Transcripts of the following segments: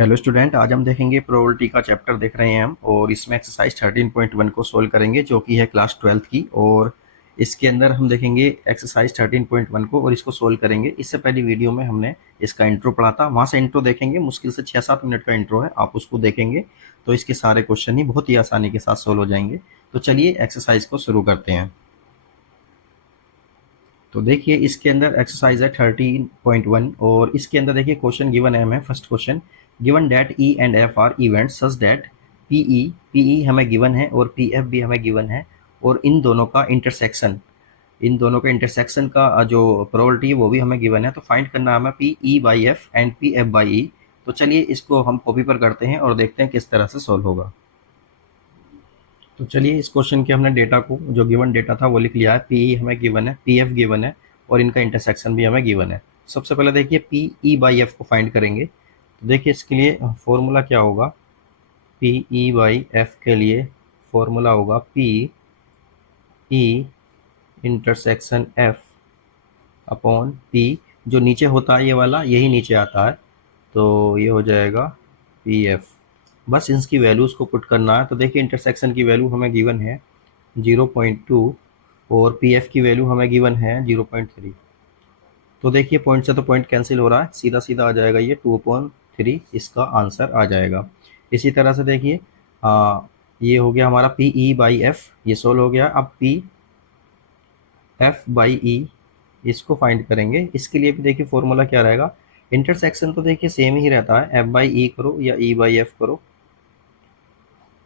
Hello student, आज हम देखेंगे प्रोबेबिलिटी का चैप्टर देख रहे हैं हम। और इसमें एक्सरसाइज 13.1 को सोल्व करेंगे जो कि है क्लास 12th की। और इसके अंदर हम देखेंगे एक्सरसाइज 13.1 को और इसको सोल्व करेंगे। इससे पहली वीडियो में हमने इसका इंट्रो पढ़ा था, वहाँ से इंट्रो देखेंगे। मुश्किल से 6-7 मिनट का इंट्रो है, आप उसको देखेंगे तो इसके सारे क्वेश्चन ही बहुत ही आसानी के साथ सोल्व हो जाएंगे। तो चलिए एक्सरसाइज को शुरू करते हैं। तो देखिए इसके अंदर एक्सरसाइज है 13.1 और इसके अंदर देखिए क्वेश्चन गिवन है हमें। First question, given that E and F are events such that P E हमें गिवन है और पीएफ भी हमें गिवन है। और इन दोनों का इंटरसेक्शन का जो प्रोबेबिलिटी है वो भी हमें गिवन है। तो फाइंड करना है हमें P E by F and P F by E. तो चलिए इसको हम कॉपी पर करते हैं और देखते हैं किस तरह से सोल्व होगा। तो चलिए इस क्वेश्चन के हमने डेटा को, जो गिवन डेटा था वो लिख लिया है। पी हमें गिवन है, पी एफ गिवन है और इनका इंटरसेक्शन भी हमें गिवन है। सबसे पहले देखिए पी ई बाई एफ को फाइंड करेंगे। तो देखिए इसके लिए फॉर्मूला क्या होगा। पी ई बाई एफ के लिए फॉर्मूला होगा P E intersection F upon P. जो नीचे होता है ये वाला, यही नीचे आता है, तो ये हो जाएगा पी एफ। बस इसकी वैल्यूज़ को पुट करना है। तो देखिए इंटरसेक्शन की वैल्यू हमें गिवन है 0.2 और पी एफ की वैल्यू हमें गिवन है 0.3। तो देखिए पॉइंट से तो पॉइंट कैंसिल हो रहा है, सीधा सीधा आ जाएगा ये 2/3, इसका आंसर आ जाएगा। इसी तरह से देखिए ये हो गया हमारा पी ई बाई एफ, ये सोल्व हो गया। अब पी एफ बाई ई इसको फाइंड करेंगे। इसके लिए भी देखिए फॉर्मूला क्या रहेगा। इंटरसेक्शन तो देखिए सेम ही रहता है, एफ बाई ई करो या ई बाई एफ करो।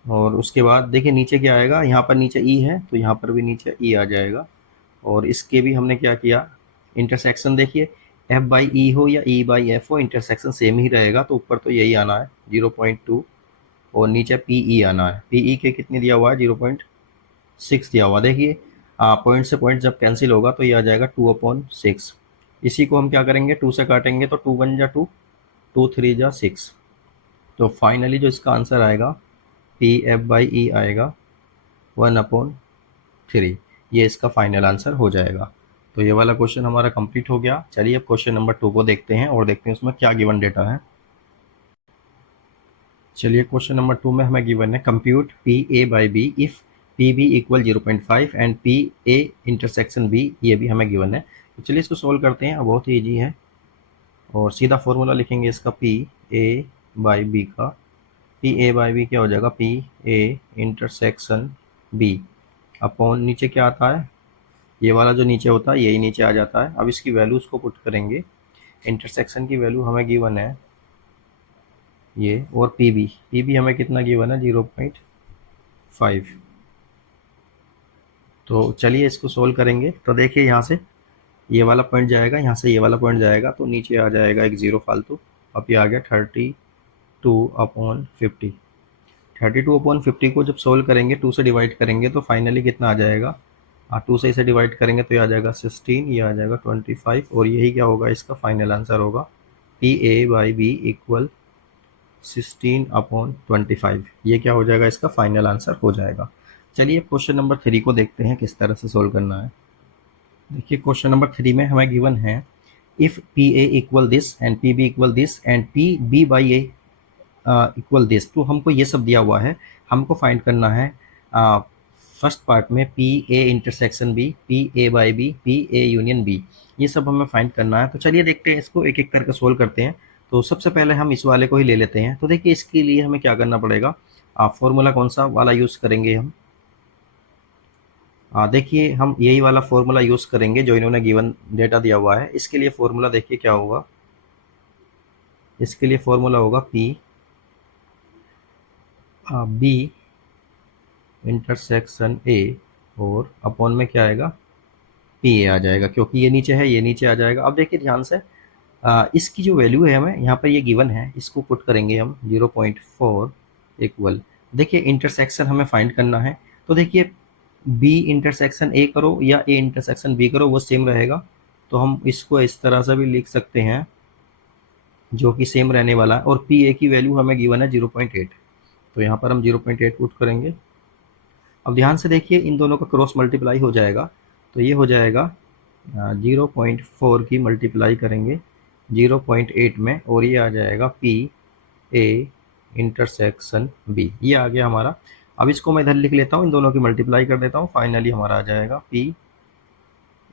और उसके बाद देखिए नीचे क्या आएगा, यहाँ पर नीचे ई है तो यहाँ पर भी नीचे ई आ जाएगा। और इसके भी हमने क्या किया, इंटरसेक्शन देखिए एफ बाई ई हो या ई बाई एफ हो, इंटरसेक्शन सेम ही रहेगा। तो ऊपर तो यही आना है 0.2 और नीचे पी ई आना है। पी ई के कितने दिया हुआ है, 0.6 दिया हुआ। देखिए पॉइंट से पॉइंट जब कैंसिल होगा तो ये आ जाएगा 2/6। इसी को हम क्या करेंगे, 2 से काटेंगे तो 2 1 जा 2, 2 3 जा 6। तो फाइनली जो इसका आंसर आएगा पी एफ बाई ई आएगा 1/3। ये इसका फाइनल आंसर हो जाएगा। तो ये वाला क्वेश्चन हमारा कंप्लीट हो गया। चलिए अब क्वेश्चन नंबर 2 को देखते हैं और देखते हैं उसमें क्या गिवन डेटा है। चलिए क्वेश्चन नंबर 2 में हमें गिवन है compute P A by B if P B equal 0.5 and P A intersection B, ये भी हमें गिवन है। तो चलिए इसको सोल्व करते हैं। बहुत ही ईजी है और सीधा फॉर्मूला लिखेंगे इसका पी ए बाई बी का। पी ए बाई बी क्या हो जाएगा, P A intersection B upon नीचे क्या आता है, ये वाला जो नीचे होता है यही नीचे आ जाता है। अब इसकी वैल्यूज़ को पुट करेंगे। इंटरसेक्शन की वैल्यू हमें गिवन है ये, और पी बी हमें कितना गिवन है, 0.5। तो चलिए इसको सोल्व करेंगे। तो देखिए यहाँ से ये वाला पॉइंट जाएगा, यहाँ से ये वाला पॉइंट जाएगा, तो नीचे आ जाएगा एक ज़ीरो फालतू। अब ये आ गया 32/50। 32/50 को जब सोल्व करेंगे, 2 से डिवाइड करेंगे तो फाइनली कितना आ जाएगा, 2 से इसे डिवाइड करेंगे तो ये आ जाएगा 16, ये आ जाएगा 25। और यही क्या होगा, इसका फाइनल आंसर होगा P A by B equal 16/25। ये क्या हो जाएगा, इसका फाइनल आंसर हो जाएगा। चलिए क्वेश्चन नंबर 3 को देखते हैं किस तरह से सोल्व करना है। देखिए क्वेश्चन नंबर 3 में हमें गिवन है if P A equal this and P B equal this and P B by A equal this. तो हमको ये सब दिया हुआ है, हमको फाइंड करना है फर्स्ट पार्ट में P A intersection B, P A by B, P A union B, ये सब हमें फाइंड करना है। तो चलिए देखते हैं, इसको एक एक करके सोल्व करते हैं। तो सबसे पहले हम इस वाले को ही ले लेते हैं। तो देखिए इसके लिए हमें क्या करना पड़ेगा, फॉर्मूला कौन सा वाला यूज़ करेंगे हम, देखिए हम यही वाला फॉर्मूला यूज़ करेंगे जो इन्होंने गिवन डेटा दिया हुआ है। इसके लिए फॉर्मूला देखिए क्या होगा, इसके लिए फॉर्मूला होगा पी बी इंटरसेक्शन ए और अपॉन में क्या आएगा, पी ए आ जाएगा, क्योंकि ये नीचे है ये नीचे आ जाएगा। अब देखिए ध्यान से इसकी जो वैल्यू है हमें यहाँ पर ये गिवन है, इसको पुट करेंगे हम 0.4 इक्वल। देखिए इंटरसेक्शन हमें फाइंड करना है। तो देखिए बी इंटरसेक्शन ए करो या ए इंटरसेक्शन बी करो वो सेम रहेगा। तो हम इसको इस तरह से भी लिख सकते हैं जो कि सेम रहने वाला है। और पी ए की वैल्यू हमें गिवन है 0.8, तो यहाँ पर हम 0.8 पुट करेंगे। अब ध्यान से देखिए इन दोनों का क्रॉस मल्टीप्लाई हो जाएगा, तो ये हो जाएगा 0.4 की मल्टीप्लाई करेंगे 0.8 में और ये आ जाएगा पी ए इंटरसेक्शन बी, ये आ गया हमारा। अब इसको मैं इधर लिख लेता हूँ, इन दोनों की मल्टीप्लाई कर देता हूँ, फाइनली हमारा आ जाएगा पी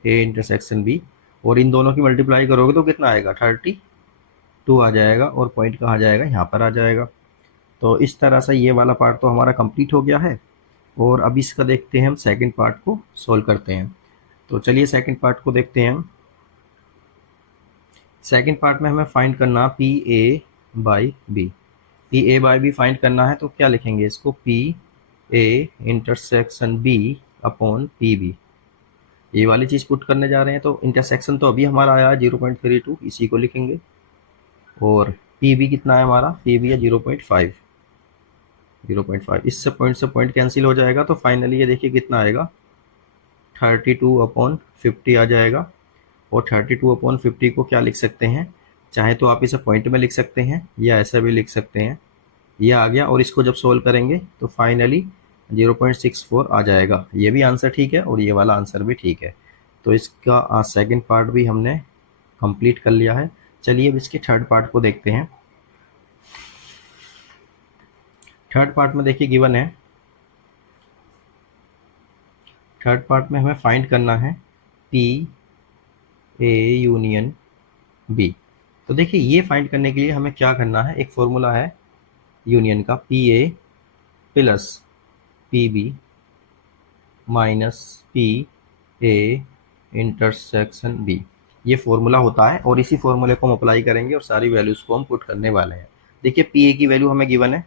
ए इंटरसेक्शन बी। और इन दोनों की मल्टीप्लाई करोगे तो कितना आएगा, 32 आ जाएगा, और पॉइंट कहाँ जाएगा, यहाँ पर आ जाएगा। तो इस तरह से ये वाला पार्ट तो हमारा कंप्लीट हो गया है। और अब इसका देखते हैं हम सेकंड पार्ट को सॉल्व करते हैं। तो चलिए सेकंड पार्ट को देखते हैं हम। सेकंड पार्ट में हमें फाइंड करना P A by B. P A by B find करना है, तो क्या लिखेंगे इसको, P A intersection B upon P B. ये वाली चीज़ पुट करने जा रहे हैं, तो इंटरसेक्शन तो अभी हमारा आया 0.32, इसी को लिखेंगे। और पी बी कितना है हमारा, पी बी है 0.5। 0.5 इससे पॉइंट कैंसिल हो जाएगा, तो फाइनली ये देखिए कितना आएगा, 32/50 आ जाएगा। और 32/50 को क्या लिख सकते हैं, चाहे तो आप इसे पॉइंट में लिख सकते हैं या ऐसा भी लिख सकते हैं। ये आ गया, और इसको जब सोल्व करेंगे तो फाइनली 0.64 आ जाएगा। ये भी आंसर ठीक है और ये वाला आंसर भी ठीक है। तो इसका सेकंड पार्ट भी हमने कंप्लीट कर लिया है। चलिए अब इसके थर्ड पार्ट को देखते हैं। थर्ड पार्ट में देखिए गिवन है, थर्ड पार्ट में हमें फाइंड करना है पी ए यूनियन बी। तो देखिए ये फाइंड करने के लिए हमें क्या करना है, एक फॉर्मूला है यूनियन का, P A plus P B minus P A intersection B. ये फॉर्मूला होता है, और इसी फॉर्मूले को हम अप्लाई करेंगे और सारी वैल्यूज़ को हम पुट करने वाले हैं। देखिए पी ए की वैल्यू हमें गिवन है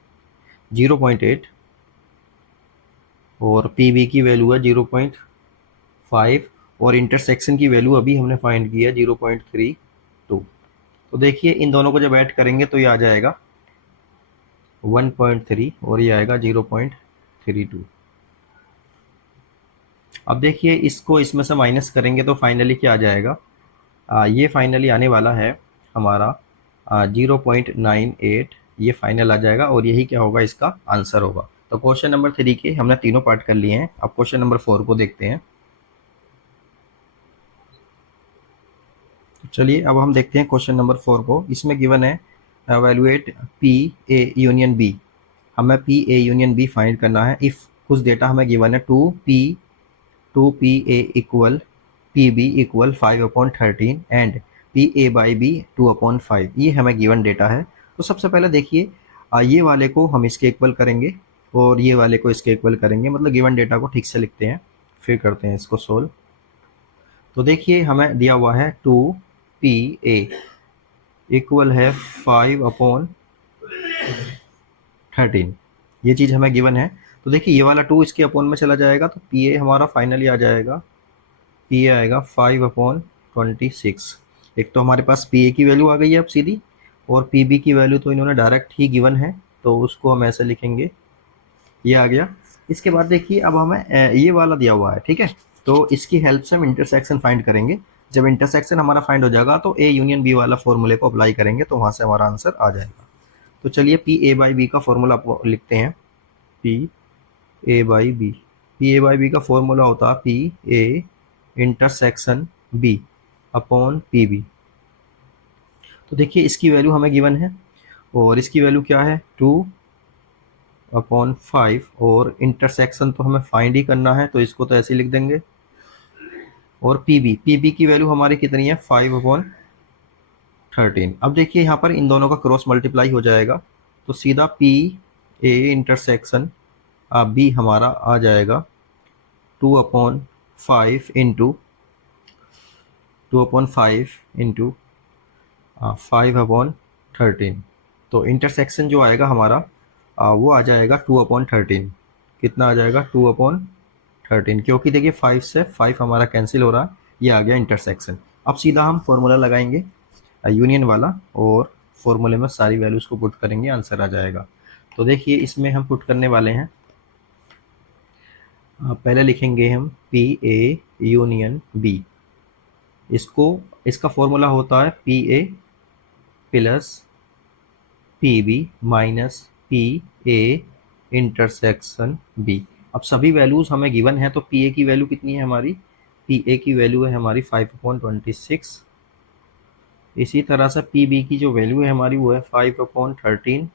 0.8, और पी बी की वैल्यू है 0.5, और इंटरसेक्शन की वैल्यू अभी हमने फाइंड की है 0.32। तो देखिए इन दोनों को जब ऐड करेंगे तो ये आ जाएगा 1.3, और ये आएगा 0.32। अब देखिए इसको इसमें से माइनस करेंगे तो फाइनली क्या आ जाएगा, ये फाइनली आने वाला है हमारा 0.98, ये फाइनल आ जाएगा, और यही क्या होगा, इसका आंसर होगा। तो क्वेश्चन नंबर 3 के हमने तीनों पार्ट कर लिए हैं। अब क्वेश्चन नंबर 4 को देखते हैं। चलिए अब हम देखते हैं क्वेश्चन नंबर 4 को। इसमें गिवन है evaluate P A union B. हमें P A union B find करना है इफ़ कुछ डेटा हमें गिवन है, 2p a equal P B equal 5/13 and P A by B 2/5। ये हमें गिवन डेटा है। तो सबसे पहले देखिए ये वाले को हम इसके इक्वल करेंगे और ये वाले को इसके इक्वल करेंगे, मतलब गिवन डेटा को ठीक से लिखते हैं, फिर करते हैं इसको सोल्व। तो देखिए हमें दिया हुआ है 2p a इक्वल है 5/13, ये चीज़ हमें गिवन है। तो देखिए ये वाला 2 इसके अपॉन में चला जाएगा, तो पी ए हमारा फाइनली आ जाएगा, पी ए आएगा 5/26। एक तो हमारे पास पी ए की वैल्यू आ गई है अब सीधी, और पी बी की वैल्यू तो इन्होंने डायरेक्ट ही गिवन है, तो उसको हम ऐसे लिखेंगे, ये आ गया। इसके बाद देखिए अब हमें ये वाला दिया हुआ है, ठीक है, तो इसकी हेल्प से हम इंटरसेक्शन फाइंड करेंगे। जब इंटरसेक्शन हमारा फाइंड हो जाएगा तो ए यूनियन बी वाला फॉर्मूले को अप्लाई करेंगे, तो वहाँ से हमारा आंसर आ जाएगा। तो चलिए पी ए बाई बी का फॉर्मूला लिखते हैं, P A by B. P A by B का फॉर्मूला होता है P A intersection B upon P B. तो देखिए इसकी वैल्यू हमें गिवन है, और इसकी वैल्यू क्या है, 2/5, और इंटरसेक्शन तो हमें फाइंड ही करना है, तो इसको तो ऐसे ही लिख देंगे। और पी बी की वैल्यू हमारी कितनी है, 5/13। अब देखिए यहाँ पर इन दोनों का क्रॉस मल्टीप्लाई हो जाएगा, तो सीधा पी ए इंटरसेक्शन बी हमारा आ जाएगा 2/5 इंटू 5/13। तो इंटरसेक्शन जो आएगा हमारा वो आ जाएगा 2/13। कितना आ जाएगा, 2/13, क्योंकि देखिए 5 से 5 हमारा कैंसिल हो रहा है, ये आ गया इंटरसेक्शन। अब सीधा हम फॉर्मूला लगाएंगे यूनियन वाला, और फॉर्मूले में सारी वैल्यूज़ को पुट करेंगे, आंसर आ जाएगा। तो देखिए इसमें हम पुट करने वाले हैं, पहले लिखेंगे हम पी ए यूनियन बी। इसका फॉर्मूला होता है P A plus P B minus P A intersection B. अब सभी वैल्यूज़ हमें गिवन है, तो पी ए की वैल्यू कितनी है हमारी, पी ए की वैल्यू है हमारी 5/26। इसी तरह से पी बी की जो वैल्यू है हमारी वो है 5/13,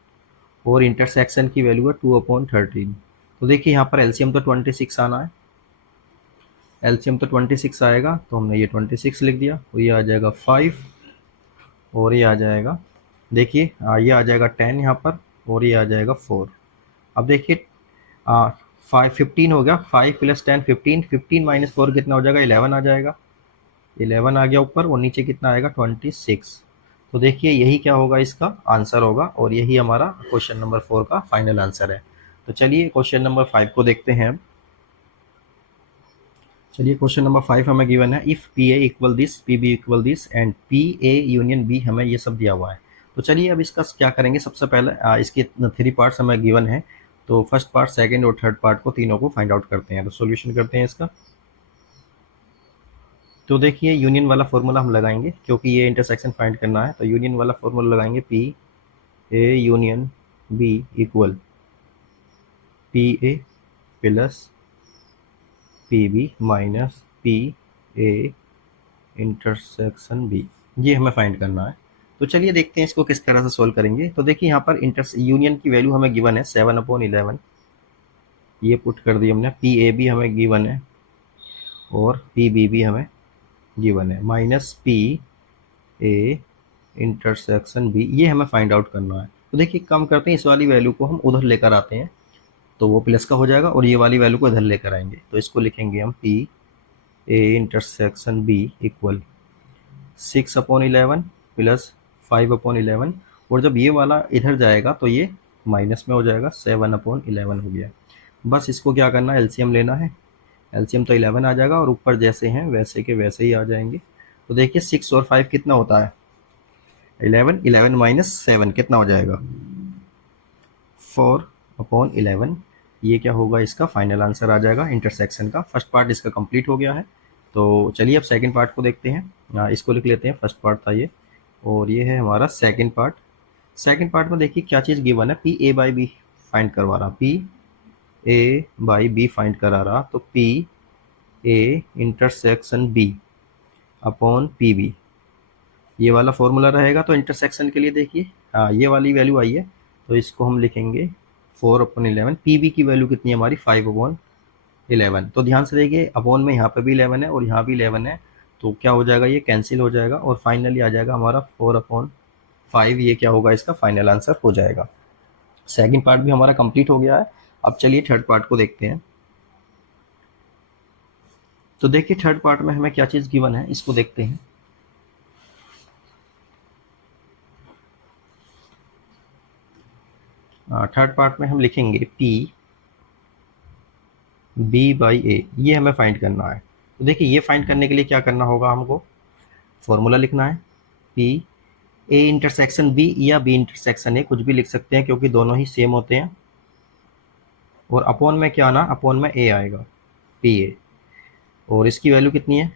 और इंटरसेक्शन की वैल्यू है 2/13। तो देखिए यहाँ पर एलसीएम तो 26 आना है, एलसीएम तो 26 आएगा, तो हमने ये 26 लिख दिया। तो ये आ जाएगा 5 और ये आ जाएगा, देखिए ये आ जाएगा 10 यहाँ पर, और ये आ जाएगा 4। अब देखिए 15 हो गया, 5 + 10 15, 15 - 4 कितना हो जाएगा, 11 आ जाएगा। 11 आ गया ऊपर, और नीचे कितना आएगा, 26। तो देखिए यही क्या होगा, इसका आंसर होगा, और यही हमारा क्वेश्चन नंबर 4 का फाइनल आंसर है। तो चलिए क्वेश्चन नंबर 5 को देखते हैं। चलिए क्वेश्चन नंबर 5 हमें गिवन है, if P A equal this, P B equal this and P A union B, हमें ये सब दिया हुआ है। तो चलिए अब इसका क्या करेंगे, सबसे पहले इसके 3 पार्ट्स हमें गिवन है, तो फर्स्ट पार्ट, सेकंड और थर्ड पार्ट को, तीनों को फाइंड आउट करते हैं। तो सॉल्यूशन करते हैं इसका। तो देखिए यूनियन वाला फॉर्मूला हम लगाएंगे, क्योंकि ये इंटरसेक्शन फाइंड करना है, तो यूनियन वाला फॉर्मूला लगाएंगे, P A union B equal P A plus P B minus P A intersection B, ये हमें फाइंड करना है। तो चलिए देखते हैं इसको किस तरह से सोल्व करेंगे। तो देखिए यहाँ पर यूनियन की वैल्यू हमें गिवन है 7/11, ये पुट कर दी हमने। पी ए बी हमें गिवन है, और पी बी भी हमें गिवन है, minus P A intersection B, ये हमें फाइंड आउट करना है। तो देखिए काम करते हैं, इस वाली वैल्यू को हम उधर लेकर आते हैं, तो वो प्लस का हो जाएगा, और ये वाली वैल्यू को इधर लेकर आएंगे, तो इसको लिखेंगे हम P A intersection B equal 6/11 plus 5/11, और जब ये वाला इधर जाएगा तो ये माइनस में हो जाएगा, 7/11 हो गया। बस इसको क्या करना है, एलसीएम लेना है। एलसीएम तो 11 आ जाएगा, और ऊपर जैसे हैं वैसे के वैसे ही आ जाएंगे। तो देखिए 6 और 5 कितना होता है, 11, 11 - 7 कितना हो जाएगा, 4/11। ये क्या होगा, इसका फाइनल आंसर आ जाएगा इंटरसेक्शन का। फर्स्ट पार्ट इसका कंप्लीट हो गया है। तो चलिए अब सेकंड पार्ट को देखते हैं। इसको लिख लेते हैं, फर्स्ट पार्ट था ये, और ये है हमारा सेकंड पार्ट। सेकंड पार्ट में देखिए क्या चीज़ गिवन है, P A by B find करवा रहा, P A by B find करा रहा, तो P A intersection B upon P B, ये वाला फॉर्मूला रहेगा। तो इंटरसेक्शन के लिए देखिए ये वाली वैल्यू आई है, तो इसको हम लिखेंगे 4/11। पी बी की वैल्यू कितनी है हमारी, 5/11। तो ध्यान से देखिए, अपॉन में यहाँ पे भी 11 है और यहाँ भी 11 है, तो क्या हो जाएगा, ये कैंसिल हो जाएगा, और फाइनली आ जाएगा हमारा 4/5। ये क्या होगा, इसका फाइनल आंसर हो जाएगा। सेकंड पार्ट भी हमारा कंप्लीट हो गया है। अब चलिए थर्ड पार्ट को देखते हैं। तो देखिए थर्ड पार्ट में हमें क्या चीज़ गिवन है, इसको देखते हैं। थर्ड पार्ट में हम लिखेंगे पी बी बाई ए, ये हमें फाइंड करना है। तो देखिए ये फाइंड करने के लिए क्या करना होगा, हमको फॉर्मूला लिखना है, पी ए इंटरसेक्शन बी या बी इंटरसेक्शन ए, कुछ भी लिख सकते हैं क्योंकि दोनों ही सेम होते हैं। और अपॉन में क्या आना, अपॉन में ए आएगा, पी ए, और इसकी वैल्यू कितनी है,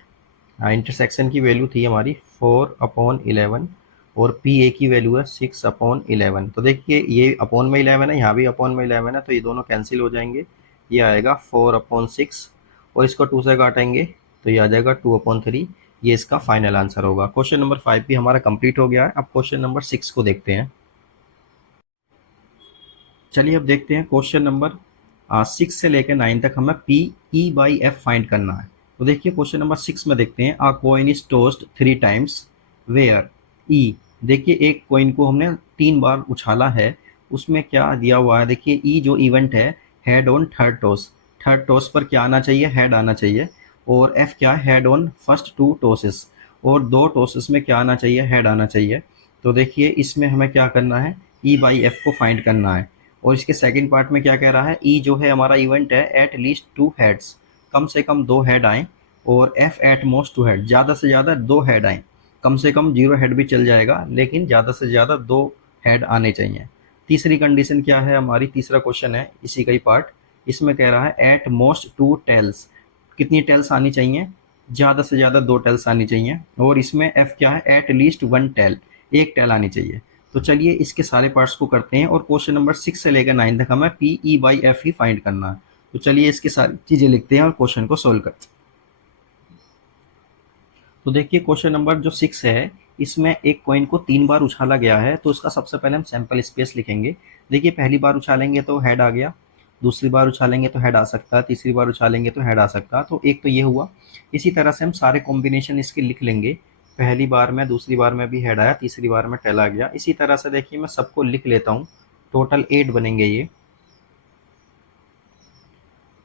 इंटरसेक्शन की वैल्यू थी हमारी 4/11, और पी ए की वैल्यू है 6/11। तो देखिए ये अपॉन में 11 है, यहाँ भी अपॉन में 11 है, तो ये दोनों कैंसिल हो जाएंगे। ये आएगा 4/6, और इसको 2 से काटेंगे तो ये आ जाएगा 2/3। ये इसका फाइनल आंसर होगा। क्वेश्चन नंबर 5 भी हमारा कंप्लीट हो गया है। अब क्वेश्चन नंबर 6 को देखते हैं। चलिए अब देखते हैं क्वेश्चन नंबर 6 से लेकर 9 तक हमें P E by F find करना है। तो देखिए क्वेश्चन नंबर 6 में देखते हैं, आ कॉइन इज टोस्ड 3 टाइम्स वेयर ई। देखिए एक कॉइन को हमने 3 बार उछाला है, उसमें क्या दिया हुआ है, देखिए ई जो इवेंट है, head on third toss. Third toss पर क्या आना चाहिए, हेड आना चाहिए, और एफ क्या, हेड ऑन फर्स्ट 2 टॉसेस, और 2 टॉसेस में क्या आना चाहिए, हेड आना चाहिए। तो देखिए इसमें हमें क्या करना है, ई बाई एफ को फाइंड करना है। और इसके सेकंड पार्ट में क्या कह रहा है, ई जो है हमारा इवेंट है, एट लीस्ट 2 हेड्स, कम से कम 2 हेड आए, और एफ एट मोस्ट 2 हेड, ज़्यादा से ज़्यादा 2 हेड आए, कम से कम 0 हेड भी चल जाएगा, लेकिन ज़्यादा से ज़्यादा 2 हेड आने चाहिए। तीसरी कंडीशन क्या है हमारी, तीसरा क्वेश्चन है इसी का ही पार्ट, इसमें कह रहा है एट मोस्ट 2 टेल्स, कितनी टेल्स आनी चाहिए, ज़्यादा से ज़्यादा 2 टेल्स आनी चाहिए, और इसमें एफ क्या है, एट लीस्ट 1 टेल, एक टेल आनी चाहिए। तो चलिए इसके सारे पार्ट्स को करते हैं, और क्वेश्चन नंबर 6 से लेकर 9 तक हमें पी ई बाई एफ ही फाइंड करना है। तो चलिए इसकी सारी चीज़ें लिखते हैं और क्वेश्चन को सोल्व करते हैं। तो देखिए क्वेश्चन नंबर जो 6 है, इसमें एक कॉइन को 3 बार उछाला गया है, तो उसका सबसे पहले हम सैंपल स्पेस लिखेंगे। देखिए पहली बार उछालेंगे तो हेड आ गया, दूसरी बार उछालेंगे तो हेड आ सकता है, तीसरी बार उछालेंगे तो हेड आ सकता है, तो एक तो ये हुआ। इसी तरह से हम सारे कॉम्बिनेशन इसके लिख लेंगे। पहली बार में, दूसरी बार में भी हेड आया, तीसरी बार में टेल आ गया। इसी तरह से देखिए मैं सबको लिख लेता हूँ। टोटल 8 बनेंगे ये,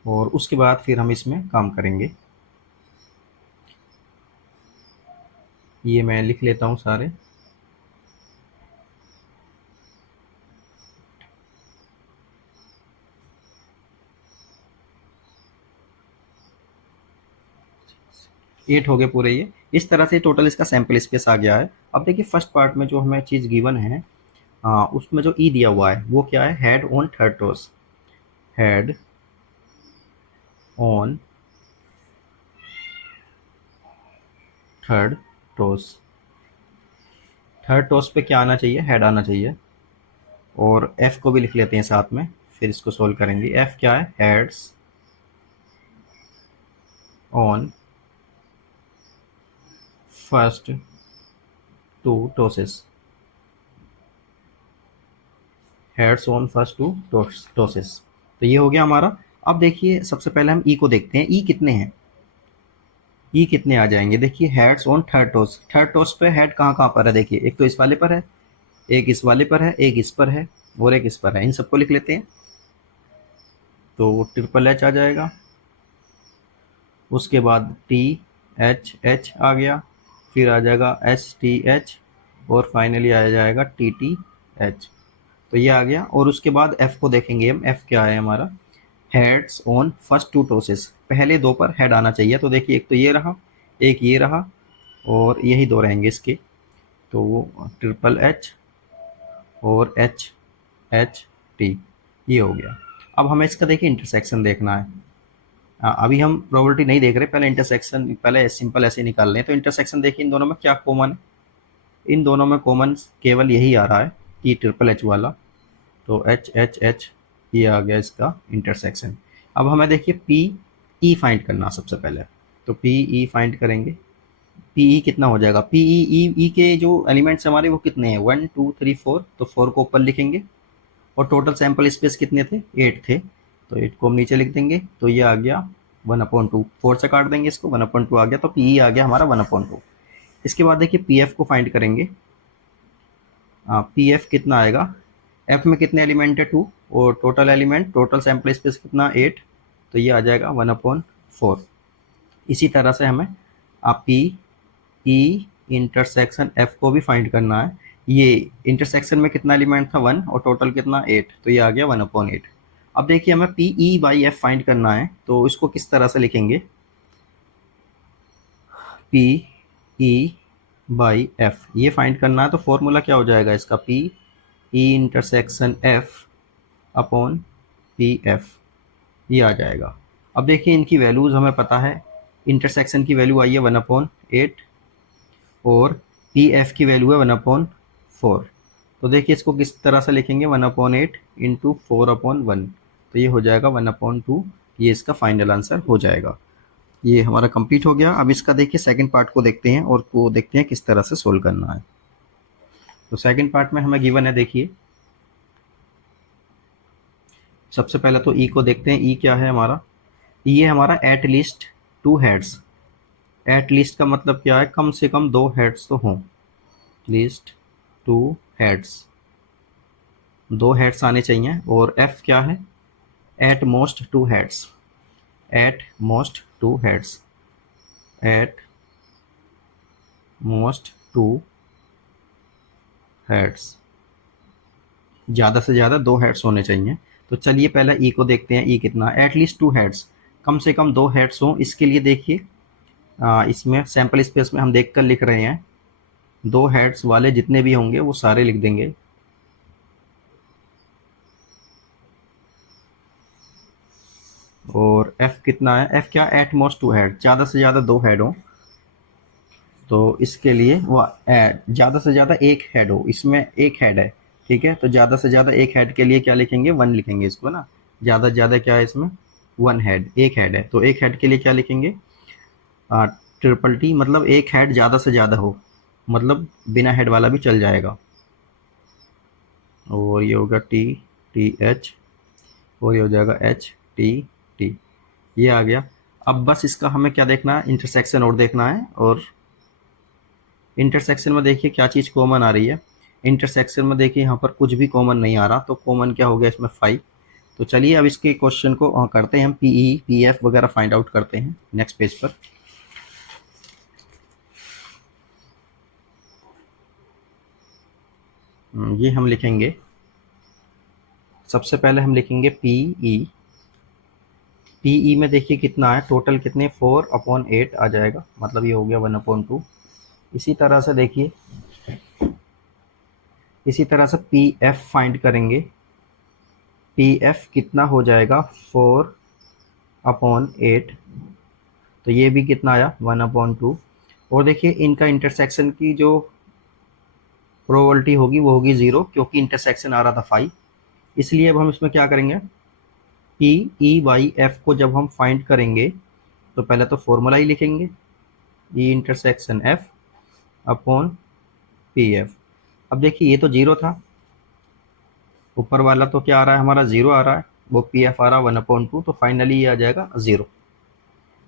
और उसके बाद फिर हम इसमें काम करेंगे। ये मैं लिख लेता हूँ सारे। एट हो गए पूरे ये। इस तरह से टोटल इसका सैंपल स्पेस आ गया है। अब देखिए फर्स्ट पार्ट में जो हमें चीज़ गिवन है, उसमें जो ई दिया हुआ है वो क्या है, head on third toss. Head on third toss. Third toss पे क्या आना चाहिए, हेड आना चाहिए। और एफ को भी लिख लेते हैं साथ में, फिर इसको सोल्व करेंगे। एफ क्या है, heads on first two tosses. Heads on first two tosses. तो ये हो गया हमारा। अब देखिए सबसे पहले हम ई को देखते हैं, ई कितने हैं, ई कितने आ जाएंगे। देखिए heads on third toss, third toss पे हेड कहाँ कहाँ पर है, देखिए एक तो इस वाले पर है, एक इस वाले पर है, एक इस पर है, और एक इस पर है। इन सबको लिख लेते हैं, तो ट्रिपल एच आ जाएगा। उसके बाद टी एच एच आ गया, फिर आ जाएगा एस टी एच, और फाइनली आ जाएगा टी टी एच। तो ये आ गया। और उसके बाद एफ को देखेंगे हम, एफ क्या है हमारा, heads on first two tosses. पहले दो पर हेड आना चाहिए, तो देखिए एक तो ये रहा, एक ये रहा, और यही दो रहेंगे इसके। तो वो ट्रिपल एच और एच एच टी, ये हो गया। अब हमें इसका देखिए इंटरसेक्शन देखना है। अभी हम प्रोबेबिलिटी नहीं देख रहे, पहले इंटरसेक्शन, पहले सिंपल ऐसे निकाल लें। तो इंटरसेक्शन देखिए इन दोनों में क्या कॉमन है, इन दोनों में कॉमन केवल यही आ रहा है कि ट्रिपल एच वाला। तो एच एच एच, ये आ गया इसका इंटरसेक्शन। अब हमें देखिए पी ई फाइंड करना सबसे पहले। तो पी ई फाइंड करेंगे। पी ई कितना हो जाएगा, पी ई के जो एलिमेंट्स हमारे वो कितने हैं, 1 2 3 4। तो 4 को ऊपर लिखेंगे। और टोटल सैंपल स्पेस कितने थे, 8 थे। तो 8 को हम नीचे लिख देंगे। तो ये आ गया 1/2, 4 से काट देंगे इसको, 1/2 आ गया। तो पी ई आ गया हमारा 1/2। इसके बाद देखिए पी एफ को फाइंड करेंगे। पी एफ कितना आएगा, एफ में कितने एलिमेंट है, 2, और total element, total sample space कितना, 8। तो ये आ जाएगा 1/4। इसी तरह से हमें आप पी ई इंटरसेक्शन एफ को भी फाइंड करना है। ये इंटरसेक्शन में कितना एलिमेंट था, 1, और टोटल कितना, 8। तो ये आ गया 1/8। अब देखिए हमें P E by F find करना है, तो इसको किस तरह से लिखेंगे, पी ई बाई एफ ये फाइंड करना है। तो फॉर्मूला क्या हो जाएगा इसका, P E intersection F upon P F, ये आ जाएगा। अब देखिए इनकी वैल्यूज़ हमें पता है। इंटरसेक्शन की वैल्यू आई है 1/8, और पी एफ की वैल्यू है 1/4। तो देखिए इसको किस तरह से लिखेंगे, 1/8 इंटू 4/1। तो ये हो जाएगा 1/2। ये इसका फाइनल आंसर हो जाएगा। ये हमारा कंप्लीट हो गया। अब इसका देखिए सेकंड पार्ट को देखते हैं, और को देखते हैं किस तरह से सोल्व करना है। तो सेकंड पार्ट में हमें गिवन है, देखिए सबसे पहले तो ई को देखते हैं। ई क्या है हमारा, ई है हमारा at least 2 heads. At least का मतलब क्या है, कम से कम 2 हेड्स तो हों। लीस्ट 2 हेड्स, 2 हेड्स आने चाहिए। और एफ क्या है, eight most 2 heads. Eight most 2 heads, eight most 2 heads, ज़्यादा से ज़्यादा 2 हेड्स होने चाहिए। तो चलिए पहले ई को देखते हैं। ई कितना, एटलीस्ट 2 हेड्स, कम से कम 2 हेड्स हों। इसके लिए देखिए इसमें सैंपल स्पेस में हम देख कर लिख रहे हैं, 2 हेड्स वाले जितने भी होंगे वो सारे लिख देंगे। और एफ कितना है, एफ क्या, एट मोस्ट 2 हेड, ज़्यादा से ज़्यादा 2 हेड हो। तो इसके लिए वो ज़्यादा से ज़्यादा एक हेड हो, इसमें एक हेड है, ठीक है। तो ज़्यादा से ज़्यादा एक हेड के लिए क्या लिखेंगे, 1 लिखेंगे इसको ना। ज़्यादा से ज़्यादा क्या है इसमें, 1 हेड, एक हेड है। तो एक हेड के लिए क्या लिखेंगे, ट्रिपल टी, मतलब एक हेड ज़्यादा से ज़्यादा हो, मतलब बिना हेड वाला भी चल जाएगा। और ये होगा टी टी एच, और ये हो जाएगा एच टी टी, ये आ गया। अब बस इसका हमें क्या देखना है, इंटरसेक्शन और देखना है। और इंटरसेक्शन में देखिए क्या चीज़ कॉमन आ रही है। इंटरसेक्शन में देखिए यहाँ पर कुछ भी कॉमन नहीं आ रहा, तो कॉमन क्या हो गया इसमें 5। तो चलिए अब इसके क्वेश्चन को करते हैं, हम पी ई पी एफ वगैरह फाइंड आउट करते हैं नेक्स्ट पेज पर। ये हम लिखेंगे, सबसे पहले हम लिखेंगे पी ई। पी ई में देखिए कितना है, टोटल कितने 4/8 आ जाएगा, मतलब ये हो गया 1/2। इसी तरह से देखिए, इसी तरह से पी एफ फाइंड करेंगे। पी एफ कितना हो जाएगा 4/8, तो ये भी कितना आया 1/2। और देखिए इनका इंटरसेक्शन की जो प्रोबेबिलिटी होगी वो होगी 0, क्योंकि इंटरसेक्शन आ रहा था 5। इसलिए अब हम इसमें क्या करेंगे, पी ई बाई एफ को जब हम फाइंड करेंगे तो पहले तो फॉर्मूला ही लिखेंगे, E intersection F upon P F. अब देखिए ये तो 0 था, ऊपर वाला तो क्या आ रहा है हमारा 0 आ रहा है, वो पी एफ आ रहा है 1/2, तो फाइनली ये आ जाएगा 0।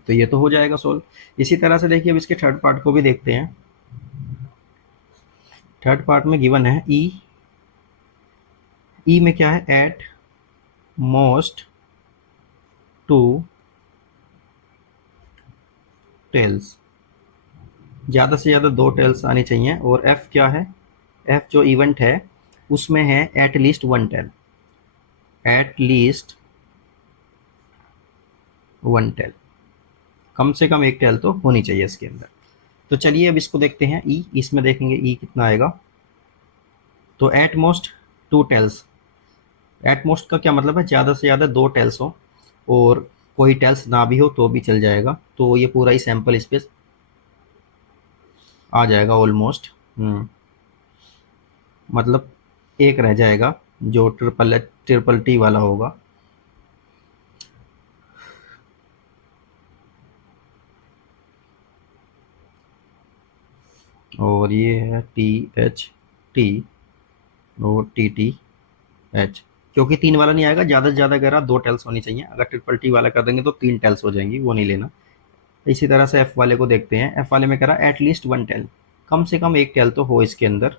तो ये तो हो जाएगा सोल्व। इसी तरह से देखिए अब इसके थर्ड पार्ट को भी देखते हैं। थर्ड पार्ट में गिवन है ई। ई में क्या है, एट मोस्ट 2 टेल्स, ज़्यादा से ज़्यादा 2 टेल्स आनी चाहिए। और एफ क्या है, एफ जो इवेंट है उसमें है at least 1 tail, at least 1 tail, कम से कम एक टेल तो होनी चाहिए इसके अंदर। तो चलिए अब इसको देखते हैं ई। इसमें देखेंगे ई कितना आएगा, तो at most 2 tails. At most का क्या मतलब है, ज़्यादा से ज़्यादा 2 टेल्स हो, और कोई टेल्स ना भी हो तो भी चल जाएगा। तो ये पूरा ही सैंपल स्पेस आ जाएगा ऑलमोस्ट। मतलब एक रह जाएगा जो ट्रिपल टी वाला होगा। और ये है टी एच टी और टी टी एच, क्योंकि 3 वाला नहीं आएगा, ज़्यादा से ज़्यादा अगर 2 टेल्स होनी चाहिए। अगर ट्रिपल टी वाला कर देंगे तो 3 टेल्स हो जाएंगी, वो नहीं लेना। इसी तरह से एफ वाले को देखते हैं। एफ वाले में कह रहा एटलीस्ट 1 टेल, कम से कम एक टेल तो हो इसके अंदर।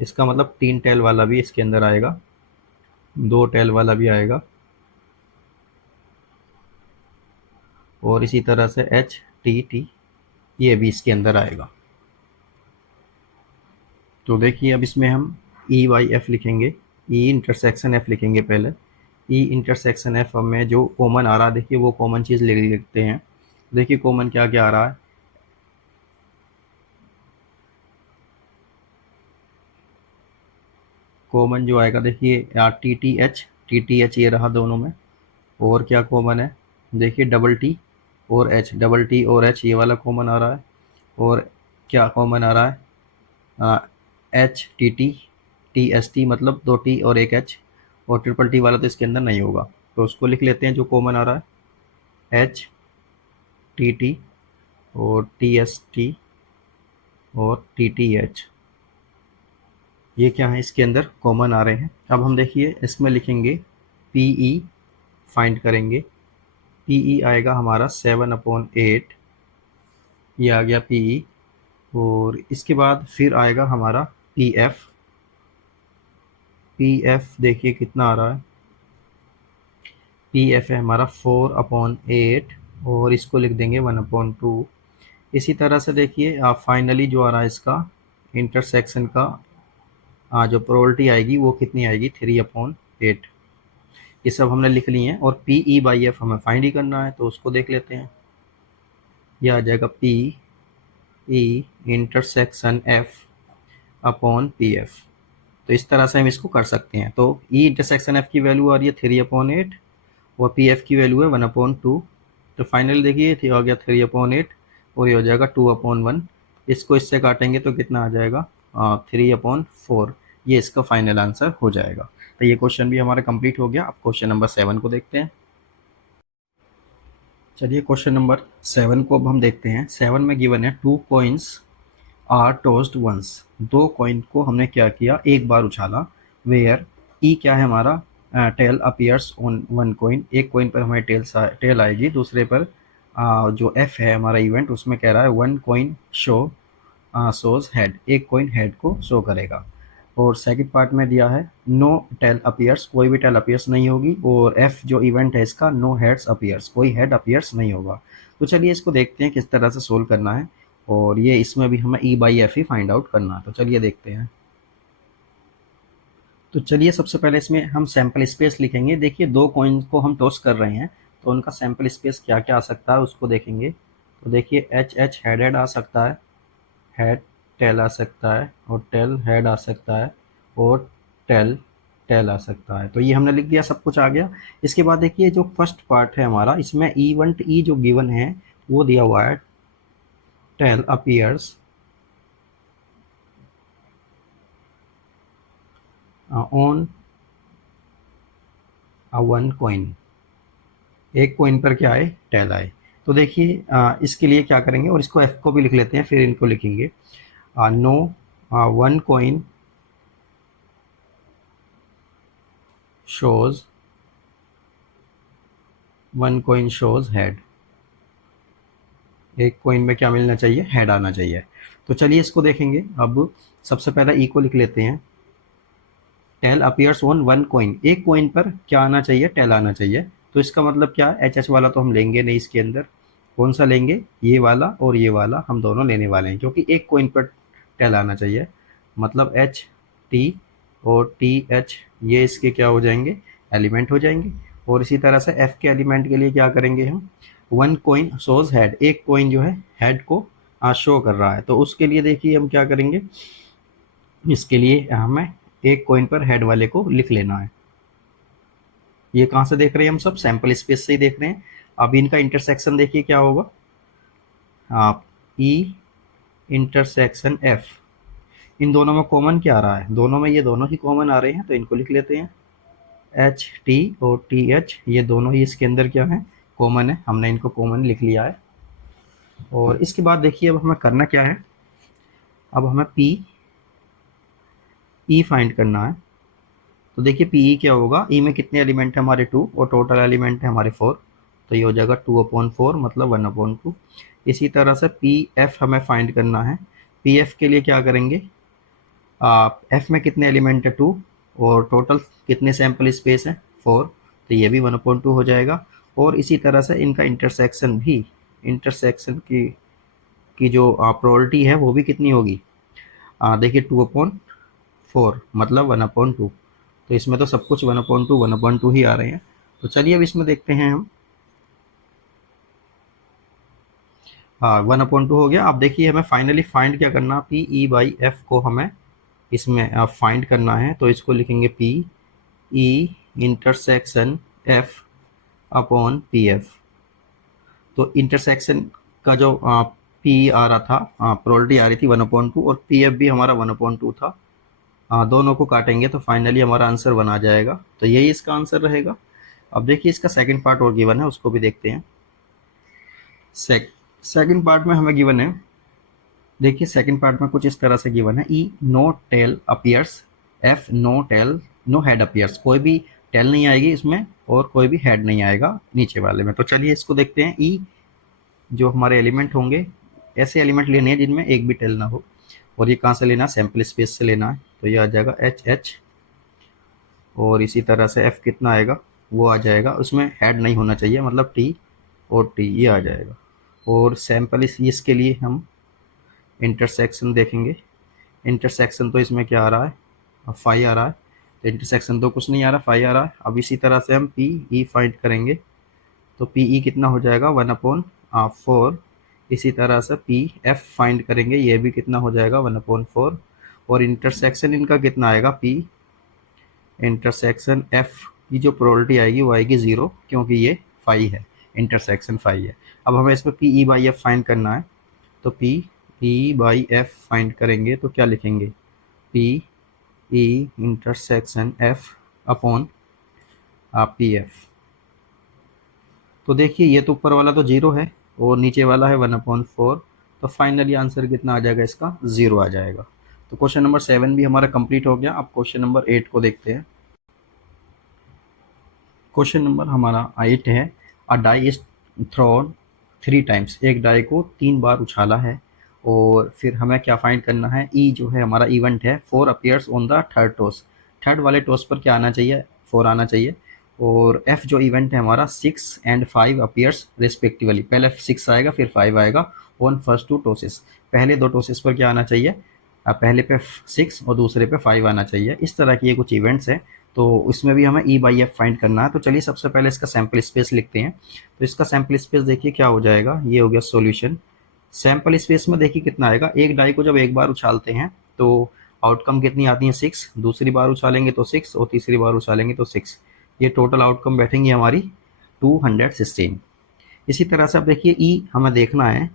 इसका मतलब 3 टेल वाला भी इसके अंदर आएगा, 2 टेल वाला भी आएगा, और इसी तरह से एच टी टी ये भी इसके अंदर आएगा। तो देखिए अब इसमें हम ई वाई एफ लिखेंगे, ई इंटरसेक्शन एफ लिखेंगे पहले। ई इंटरसेक्शन एफ में जो कॉमन आ रहा है, देखिए वो कॉमन चीज़ लिखते हैं। देखिए कॉमन क्या क्या आ रहा है, कॉमन जो आएगा देखिए टी टी एच ये रहा दोनों में। और क्या कॉमन है, देखिए डबल टी और एच, डबल टी और एच ये वाला कॉमन आ रहा है। और क्या कॉमन आ रहा है, H T T T S T, मतलब 2 टी और 1 एच। और ट्रिपल टी वाला तो इसके अंदर नहीं होगा, तो उसको लिख लेते हैं जो कॉमन आ रहा है, एच टी टी और टी एस टी और टी टी एच, ये क्या है इसके अंदर कॉमन आ रहे हैं। अब हम देखिए इसमें लिखेंगे पी ई, फाइंड करेंगे। पी ई आएगा हमारा 7/8, ये आ गया पी ई। और इसके बाद फिर आएगा हमारा पी एफ। पी एफ देखिए कितना आ रहा है, पी एफ है हमारा 4/8, और इसको लिख देंगे 1/2। इसी तरह से देखिए आप फाइनली जो आ रहा है इसका इंटरसेक्शन का जो प्रोबेबिलिटी आएगी वो कितनी आएगी, 3/8। ये सब हमने लिख लिए हैं। और पी ई बाई एफ हमें फाइंड ही करना है, तो उसको देख लेते हैं। यह आ जाएगा P E intersection F upon P F. तो इस तरह से हम इसको कर सकते हैं। तो ई इंटरसेक्शन एफ की वैल्यू आ रही है 3/8, और पी एफ की वैल्यू है 1/2। तो फाइनली देखिए ये आ गया 3/8, और ये हो जाएगा 2/1। इसको इससे काटेंगे तो कितना आ जाएगा, 3/4। ये इसका फाइनल आंसर हो जाएगा। तो ये क्वेश्चन भी हमारा कंप्लीट हो गया। अब क्वेश्चन नंबर 7 को देखते हैं। चलिए क्वेश्चन नंबर 7 को अब हम देखते हैं। 7 में गिवन है 2 कॉइन्स आर टोस्ट वंस, दो कॉइन को हमने क्या किया, एक बार उछाला। वेयर ई क्या है हमारा, tail appears on one coin, एक कॉइन पर हमारी टेल आएगी, दूसरे पर जो एफ है हमारा इवेंट उसमें कह रहा है one coin show shows head, एक कॉइन हेड को शो करेगा। और सेकंड पार्ट में दिया है नो टेल अपीयर्स, कोई भी टेल अपीयर्स नहीं होगी। और एफ जो इवेंट है इसका नो हेड्स अपीयर्स, कोई हेड अपीयर्स नहीं होगा। तो चलिए इसको देखते हैं किस तरह से सोल्व करना है। और ये इसमें भी हमें ई बाई एफ ही फाइंड आउट करना है, तो चलिए देखते हैं। तो चलिए सबसे पहले इसमें हम सैम्पल स्पेस लिखेंगे। देखिए दो कॉइन को हम टॉस कर रहे हैं, तो उनका सैम्पल स्पेस क्या क्या आ सकता है उसको देखेंगे। तो देखिए एच एच हेड हेड आ सकता है, हेड टेल आ सकता है, और टेल हेड आ सकता है, और टेल टेल आ सकता है। तो ये हमने लिख दिया, सब कुछ आ गया। इसके बाद देखिए जो फर्स्ट पार्ट है हमारा, इसमें इवेंट ई जो गिवन है वो दिया हुआ है tail appears on a one coin, एक कॉइन पर क्या आए, टेल आए। तो देखिए इसके लिए क्या करेंगे, और इसको एफ को भी लिख लेते हैं फिर इनको लिखेंगे। No one coin shows, one coin shows head, एक कॉइन में क्या मिलना चाहिए, हेड आना चाहिए। तो चलिए इसको देखेंगे। अब सबसे पहले ई को लिख लेते हैं, tail appears on one coin, एक कॉइन पर क्या आना चाहिए, टेल आना चाहिए। तो इसका मतलब क्या है, एच एच वाला तो हम लेंगे नहीं इसके अंदर, कौन सा लेंगे, ये वाला और ये वाला हम दोनों लेने वाले हैं, क्योंकि एक कॉइन पर टेल आना चाहिए। मतलब एच टी और टी एच ये इसके क्या हो जाएंगे, एलिमेंट हो जाएंगे। और इसी तरह से एफ के एलिमेंट के लिए क्या करेंगे हम, वन कॉइन शोज हेड, एक कॉइन जो है हेड को शो कर रहा है। तो उसके लिए देखिए हम क्या करेंगे, इसके लिए हमें एक कॉइन पर हेड वाले को लिख लेना है। ये कहाँ से देख रहे हैं, हम सब सैंपल स्पेस से ही देख रहे हैं। अब इनका इंटरसेक्शन देखिए क्या होगा, आप ई इंटरसेक्शन एफ, इन दोनों में कॉमन क्या आ रहा है, दोनों में ये दोनों ही कॉमन आ रहे हैं, तो इनको लिख लेते हैं। एच टी और टी एच ये दोनों ही इसके अंदर क्या है, कॉमन है, हमने इनको कॉमन लिख लिया है। और इसके बाद देखिए अब हमें करना क्या है, अब हमें पी ई फाइंड करना है। तो देखिए पी ई क्या होगा, ई में कितने एलिमेंट है हमारे 2, और टोटल एलिमेंट है हमारे 4, तो ये हो जाएगा 2/4 मतलब 1/2। इसी तरह से पी एफ हमें फाइंड करना है। पी एफ के लिए क्या करेंगे, एफ में कितने एलिमेंट है 2, और टोटल कितने सैम्पल स्पेस है 4, तो ये भी 1/2 हो जाएगा। और इसी तरह से इनका इंटरसेक्शन भी, इंटरसेक्शन की जो प्रोबेबिलिटी है वो भी कितनी होगी, देखिए 2/4 मतलब 1/2। तो इसमें तो सब कुछ 1/2 ही आ रहे हैं। तो चलिए अब इसमें देखते हैं हम। हाँ 1/2 हो गया। अब देखिए हमें फाइनली फाइंड क्या करना, पी ई बाई एफ को हमें इसमें फाइंड करना है। तो इसको लिखेंगे P E intersection F upon P F. तो इंटरसेक्शन का जो पी आ रहा था, प्रोबेबिलिटी आ रही थी 1/2, और पी एफ भी हमारा 1/2 था। दोनों को काटेंगे तो फाइनली हमारा आंसर 1 आ जाएगा। तो यही इसका आंसर रहेगा। अब देखिए इसका सेकंड पार्ट और गिवन है, उसको भी देखते हैं। सेकंड पार्ट में हमें गिवन है, देखिए सेकंड पार्ट में कुछ इस तरह से गिवन है, E no tail appears, F no tail no head appears, कोई भी टेल नहीं आएगी इसमें और कोई भी हेड नहीं आएगा नीचे वाले में। तो चलिए इसको देखते हैं। ई जो हमारे एलिमेंट होंगे, ऐसे एलिमेंट लेने हैं जिनमें एक भी टेल ना हो, और ये कहाँ से लेना है, सैम्पल स्पेस से लेना है। तो ये आ जाएगा एच एच, और इसी तरह से एफ कितना आएगा, वो आ जाएगा, उसमें हेड नहीं होना चाहिए, मतलब टी और टी ये आ जाएगा। और सैम्पल इसके लिए हम इंटरसेक्शन देखेंगे। इंटरसेक्शन तो इसमें क्या आ रहा है, फाई आ रहा है, तो इंटरसेक्शन तो कुछ नहीं आ रहा, फाई आ रहा है। अब इसी तरह से हम पी ई फाइंड करेंगे, तो पी ई कितना हो जाएगा 1/4। इसी तरह से पी एफ फाइंड करेंगे, ये भी कितना हो जाएगा 1/4। और इंटरसेक्शन इनका कितना आएगा, पी इंटरसेक्शन एफ की जो प्रोबेबिलिटी आएगी वो आएगी 0, क्योंकि ये फाई है, इंटरसेक्शन फाई है। अब हमें इसमें P E by F find करना है। तो P E by F find करेंगे तो क्या लिखेंगे, P E intersection F upon P F. तो देखिए ये तो ऊपर वाला तो 0 है और नीचे वाला है 1/4, तो फाइनली आंसर कितना आ जाएगा इसका, 0 आ जाएगा। तो क्वेश्चन नंबर 7 भी हमारा कंप्लीट हो गया। अब क्वेश्चन नंबर 8 को देखते हैं। क्वेश्चन नंबर हमारा 8 है, अ डाई इज थ्रोन 3 टाइम्स, एक डाई को 3 बार उछाला है और फिर हमें क्या फाइंड करना है। ई जो है हमारा इवेंट है, 4 appears on the third toss, third वाले टॉस पर क्या आना चाहिए, 4 आना चाहिए। और एफ जो इवेंट है हमारा 6 एंड 5 अपीयर्स रिस्पेक्टिवली, पहले 6 आएगा फिर 5 आएगा ऑन फर्स्ट 2 टॉसेस, पहले 2 टॉसेस पर क्या आना चाहिए, पहले पे 6 और दूसरे पे 5 आना चाहिए। इस तरह की ये कुछ इवेंट्स हैं, तो इसमें भी हमें ई बाई एफ फाइंड करना है। तो चलिए सबसे पहले इसका सैम्पल स्पेस लिखते हैं। तो इसका सैम्पल स्पेस देखिए क्या हो जाएगा, ये हो गया सॉल्यूशन। सैम्पल स्पेस में देखिए कितना आएगा, एक डाई को जब एक बार उछालते हैं तो आउटकम कितनी आती है 6, दूसरी बार उछालेंगे तो 6 और तीसरी बार उछालेंगे तो 6, ये टोटल आउटकम बैठेंगी हमारी 216। इसी तरह से अब देखिए ई हमें देखना है,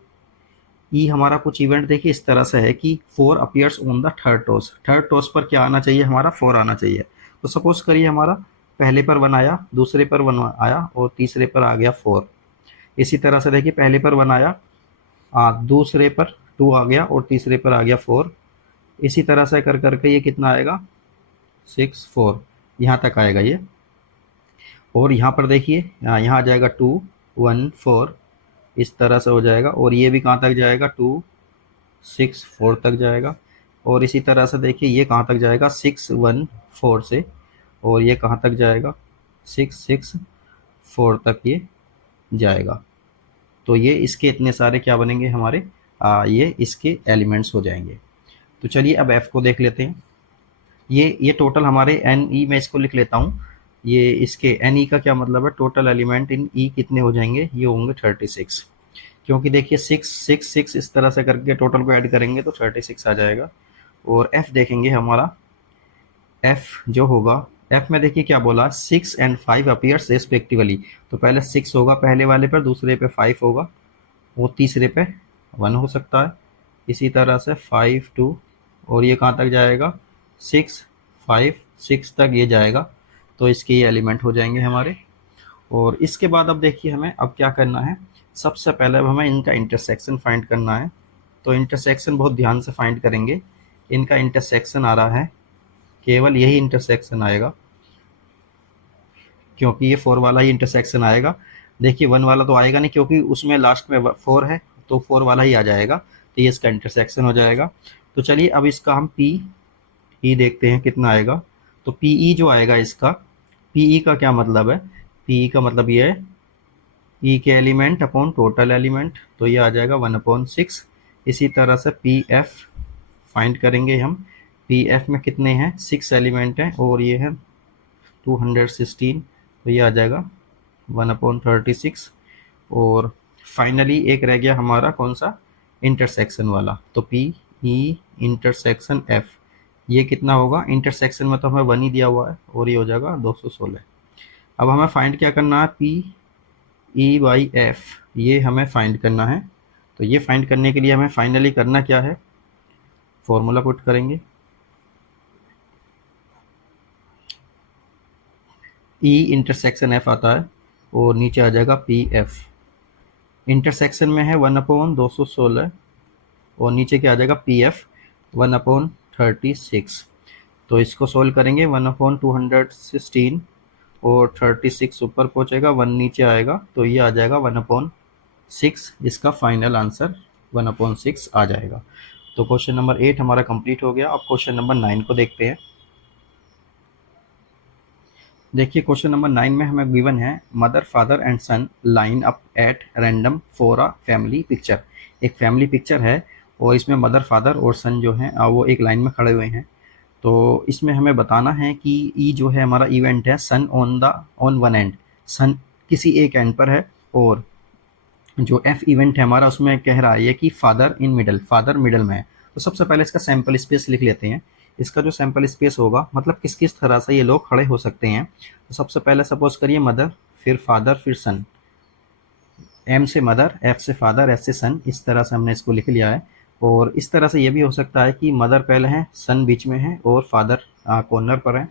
ई हमारा कुछ इवेंट देखिए इस तरह से है कि 4 appears on the third toss, third toss पर क्या आना चाहिए हमारा, 4 आना चाहिए। तो सपोज करिए हमारा पहले पर 1 आया, दूसरे पर 1 आया और तीसरे पर आ गया 4। इसी तरह से देखिए पहले पर 1 आया, दूसरे पर 2 आ गया और तीसरे पर आ गया 4। इसी तरह से कर करके ये कितना आएगा 6 4, यहाँ तक आएगा ये। और यहाँ पर देखिए यहाँ आ जाएगा 2 1 4, इस तरह से हो जाएगा। और ये भी कहाँ तक जाएगा 2 6 4 तक जाएगा। और इसी तरह से देखिए ये कहाँ तक जाएगा 6 1 4 से, और ये कहाँ तक जाएगा 6 6 4 तक ये जाएगा। तो ये इसके इतने सारे क्या बनेंगे हमारे, ये इसके एलिमेंट्स हो जाएंगे। तो चलिए अब एफ को देख लेते हैं। ये टोटल हमारे एन ई, मैं इसको लिख लेता हूँ। ये इसके एन ई का क्या मतलब है, टोटल एलिमेंट इन ई कितने हो जाएंगे, ये होंगे 36। क्योंकि देखिए 6 6 6 इस तरह से करके टोटल को ऐड करेंगे तो 36 आ जाएगा। और एफ देखेंगे हमारा, एफ जो होगा, एफ में देखिए क्या बोला 6 एंड 5 अपीयर्स रेस्पेक्टिवली। तो पहले 6 होगा पहले वाले पर, दूसरे पे 5 होगा, वो तीसरे पे 1 हो सकता है। इसी तरह से 5 2, और ये कहाँ तक जाएगा 6 5 6 तक ये जाएगा। तो इसके ये एलिमेंट हो जाएंगे हमारे। और इसके बाद अब देखिए हमें अब क्या करना है, सबसे पहले अब हमें इनका इंटरसेक्शन फाइंड करना है। तो इंटरसेक्शन बहुत ध्यान से फाइंड करेंगे। इनका इंटरसेक्शन आ रहा है, केवल यही इंटरसेक्शन आएगा, क्योंकि ये 4 वाला ही इंटरसेक्शन आएगा। देखिए 1 वाला तो आएगा नहीं क्योंकि उसमें लास्ट में 4 है, तो 4 वाला ही आ जाएगा। तो ये इसका इंटरसेक्शन हो जाएगा। तो चलिए अब इसका हम पी ई देखते हैं कितना आएगा। तो पी ई जो आएगा इसका, पी ई का क्या मतलब है, पी ई का मतलब ये है ई के एलिमेंट अपॉन टोटल एलिमेंट, तो ये आ जाएगा 1/6। इसी तरह से पी एफ फाइंड करेंगे हम। पी एफ में कितने हैं 6 एलिमेंट हैं और ये है 216, तो ये आ जाएगा 1/36। और फाइनली एक रह गया हमारा कौन सा, इंटरसेक्शन वाला। तो पी ई इंटरसेक्शन एफ, ये कितना होगा, इंटरसेक्शन में तो हमें 1 ही दिया हुआ है और ये हो जाएगा 216। अब हमें फाइंड क्या करना है, पी ई बाई एफ, ये हमें फाइंड करना है। तो ये फाइंड करने के लिए हमें फाइनली करना क्या है, फॉर्मूला पुट करेंगे। ई इंटरसेक्शन एफ आता है और नीचे आ जाएगा पी एफ। इंटरसेक्शन में है 1/216 और नीचे क्या आ जाएगा पी एफ 1/36। तो इसको सोल्व करेंगे 1/216 और 36 ऊपर पहुंचेगा, 1 नीचे आएगा, तो ये आ जाएगा 1/6। इसका फाइनल आंसर 1/6 आ जाएगा। तो क्वेश्चन नंबर 8 हमारा कंप्लीट हो गया। अब क्वेश्चन नंबर 9 को देखते हैं। देखिए क्वेश्चन नंबर 9 में हमें गिवन है mother father and son line up at random for a family picture. एक फैमिली पिक्चर है और इसमें मदर फादर और सन जो हैं वो एक लाइन में खड़े हुए हैं। तो इसमें हमें बताना है कि ई जो है हमारा इवेंट है सन ऑन वन एंड, सन किसी एक एंड पर है। और जो एफ इवेंट है हमारा उसमें कह रहा है कि father in middle, father middle में है। तो सबसे पहले इसका सैंपल स्पेस लिख लेते हैं। इसका जो सैंपल स्पेस होगा मतलब किस किस तरह से ये लोग खड़े हो सकते हैं। तो सबसे पहले सपोज करिए मदर, फिर फादर, फिर सन। एम से मदर, एफ से फादर, एस से सन, इस तरह से हमने इसको लिख लिया है। और इस तरह से ये भी हो सकता है कि मदर पहले है, सन बीच में है और फादर कॉर्नर पर है।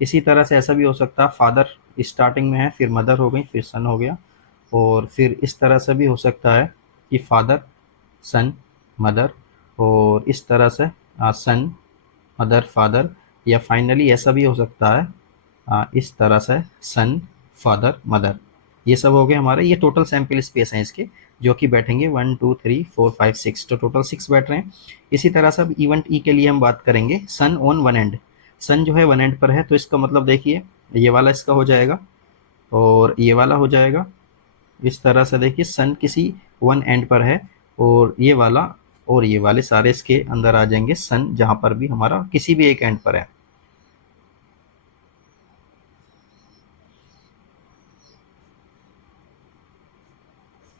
इसी तरह से ऐसा भी हो सकता है फादर स्टार्टिंग में है, फिर मदर हो गई, फिर सन हो गया। और फिर इस तरह से भी हो सकता है कि फादर सन मदर, और इस तरह से सन, मदर, फादर, या फाइनली ऐसा भी हो सकता है इस तरह से सन, फादर, मदर। ये सब हो गए हमारे, ये टोटल सैम्पल स्पेस हैं इसके, जो कि बैठेंगे 1 2 3 4 5 6, तो टोटल 6 बैठ रहे हैं। इसी तरह से अब इवेंट ई के लिए हम बात करेंगे, सन ऑन वन एंड। सन जो है वन एंड पर है, तो इसका मतलब देखिए ये वाला इसका हो जाएगा और ये वाला हो जाएगा। इस तरह से देखिए सन किसी वन एंड पर है, और ये वाला और ये वाले सारे इसके अंदर आ जाएंगे, सन जहां पर भी हमारा किसी भी एक एंड पर है।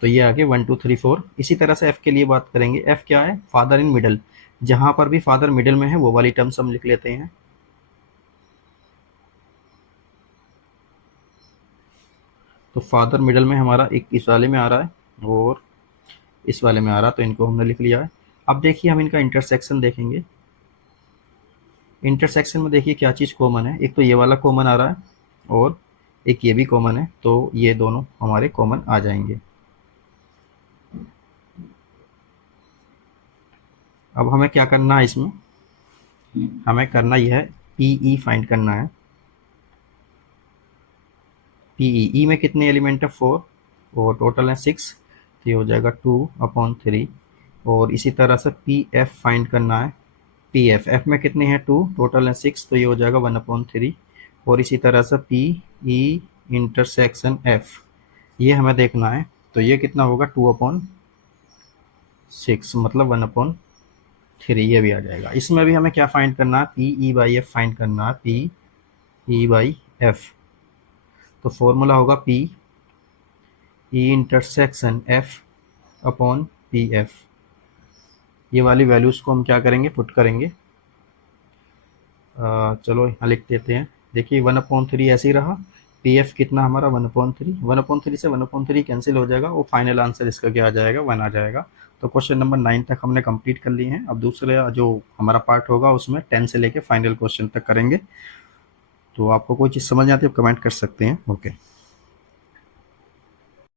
तो ये आगे 1 2 3 4। इसी तरह से एफ के लिए बात करेंगे, एफ क्या है, फादर इन मिडल। जहां पर भी फादर मिडल में है वो वाली टर्म्स हम लिख लेते हैं। तो फादर मिडल में हमारा एक इस वाले में आ रहा है और इस वाले में आ रहा है, तो इनको हमने लिख लिया है। अब देखिए हम इनका इंटरसेक्शन देखेंगे। इंटरसेक्शन में देखिए क्या चीज़ कॉमन है, एक तो ये वाला कॉमन आ रहा है और एक ये भी कॉमन है, तो ये दोनों हमारे कॉमन आ जाएंगे। अब हमें क्या करना है इसमें, हमें करना यह है पीई फाइंड करना है। पीई, ई में कितने एलिमेंट है, 4, और टोटल है 6, तो ये हो जाएगा 2/3। और इसी तरह से पी एफ फाइंड करना है। पी एफ, एफ में कितने हैं, 2, टोटल है 6, तो ये हो जाएगा 1/3। और इसी तरह से पी ई इंटरसेक्शन एफ, ये हमें देखना है, तो ये कितना होगा, 2/6, मतलब 1/3, ये भी आ जाएगा। इसमें भी हमें क्या फाइंड करना है, P E by F find करना है, पी ई बाई एफ। तो फॉर्मूला होगा P E intersection F upon P F. ये वाली वैल्यूज़ को हम क्या करेंगे, पुट करेंगे। चलो यहाँ लिख देते हैं। देखिए 1/3 ऐसे ही रहा, पी एफ कितना हमारा 1/3, 1/3 से 1/3 कैंसिल हो जाएगा, और फाइनल आंसर इसका क्या आ जाएगा, 1 आ जाएगा। तो क्वेश्चन नंबर 9 तक हमने कंप्लीट कर लिए हैं। अब दूसरा जो हमारा पार्ट होगा उसमें 10 से लेके फाइनल क्वेश्चन तक करेंगे। तो आपको कोई चीज़ समझ नहीं आती, आप कमेंट कर सकते हैं। ओके।